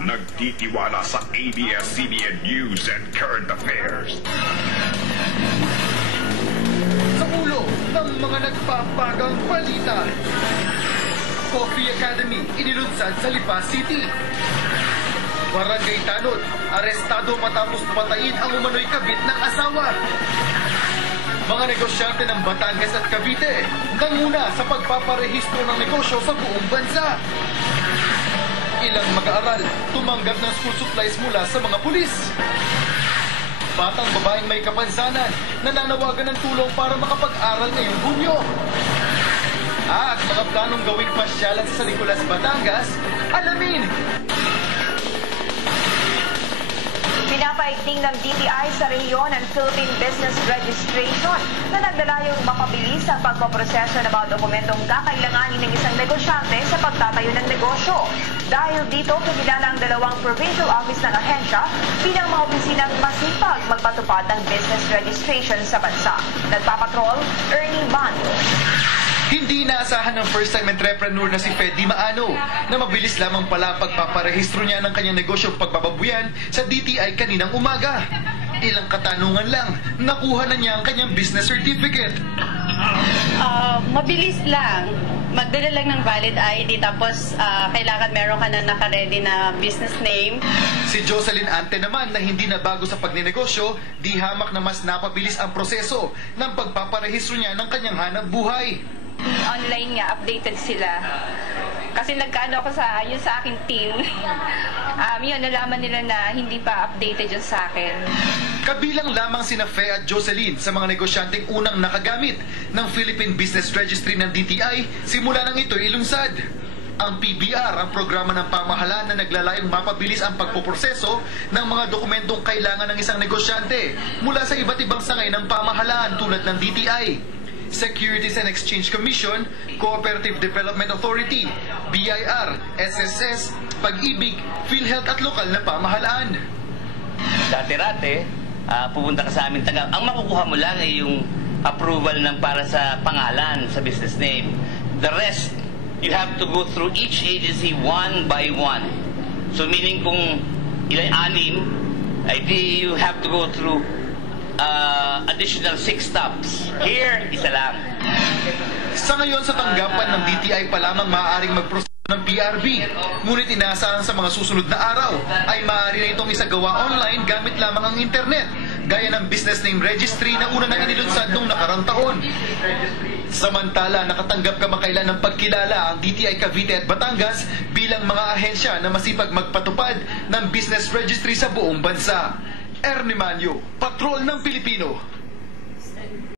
nagtitiwala sa ABS-CBN News and Current Affairs. Sa ulo ng mga nagpapagang balita, Coffee Academy inilunsad sa Lipa City. Barangay Tanod, arestado matapos patayin ang umano'y kabit ng asawa. Mga negosyante ng Batangas at Cavite nanguna sa pagpaparehistro ng negosyo sa buong bansa. Ilang mag-aaral tumanggap ng school supplies mula sa mga pulis. Batang babaeng may kapansanan nananawagan ng tulong para makapag-aral ngayong Hunyo. At mga planong gawing pasyalan sa San Nicolas, Batangas, alamin. Pinapaigting ng DTI sa rehiyon ang Philippine Business Registration na naglalayong mapabilis ang pagpaproseso ng mga dokumentong kakailanganin ng isang negosyante sa pagtatayo ng negosyo. Dahil dito, kinilala ang dalawang provincial office ng ahensya bilang mga opisinang masipag magpatupad ng business registration sa bansa. Nagpapatrol, Ernie Bando. Hindi inaasahan ng first-time entrepreneur na si Fedi Maano na mabilis lamang pala ang pagpaparehistro niya ng kanyang negosyong pagbababuyan sa DTI kaninang umaga. Ilang katanungan lang, nakuha na niya ang kanyang business certificate. Mabilis lang. Magdala lang ng valid ID tapos kailangan meron ka na naka-ready na business name. Si Jocelyn Ante naman na hindi na bago sa pagninegosyo, di hamak na mas napabilis ang proseso ng pagpaparehistro niya ng kanyang hanap buhay. Online nga, updated sila. Kasi nagkaano ako sa aking team. Yun, nalaman nila na hindi pa updated yun sa akin. Kabilang lamang sina Fe at Jocelyn sa mga negosyanteng unang nakagamit ng Philippine Business Registry ng DTI simula nang ito ilunsad. Ang PBR, ang programa ng pamahalaan na naglalayong mapabilis ang pagpoproseso ng mga dokumentong kailangan ng isang negosyante mula sa iba't ibang sangay ng pamahalaan tulad ng DTI, Securities and Exchange Commission, Cooperative Development Authority, BIR, SSS, Pag-ibig, PhilHealth at lokal na pamahalaan. Dati-rate, pupunta ka sa aming taga. Ang makukuha mo lang ay yung approval ng para sa pangalan, sa business name. The rest, you have to go through each agency one by one. So meaning kung anim, ay di you have to go through additional 6 stops. Here, isa lang. Sa ngayon sa tanggapan ng DTI pa lamang maaaring magproseso ng PRB. Ngunit inaasahan sa mga susunod na araw ay maaari na itong isagawa online gamit lamang ang internet, gaya ng business name registry na una nang inilunsad noong nakarang taon. Samantala, nakatanggap kamakailan ng pagkilala ang DTI Cavite at Batangas bilang mga ahensya na masipag magpatupad ng business registry sa buong bansa. Ernie Manyo, Patrol ng Pilipino.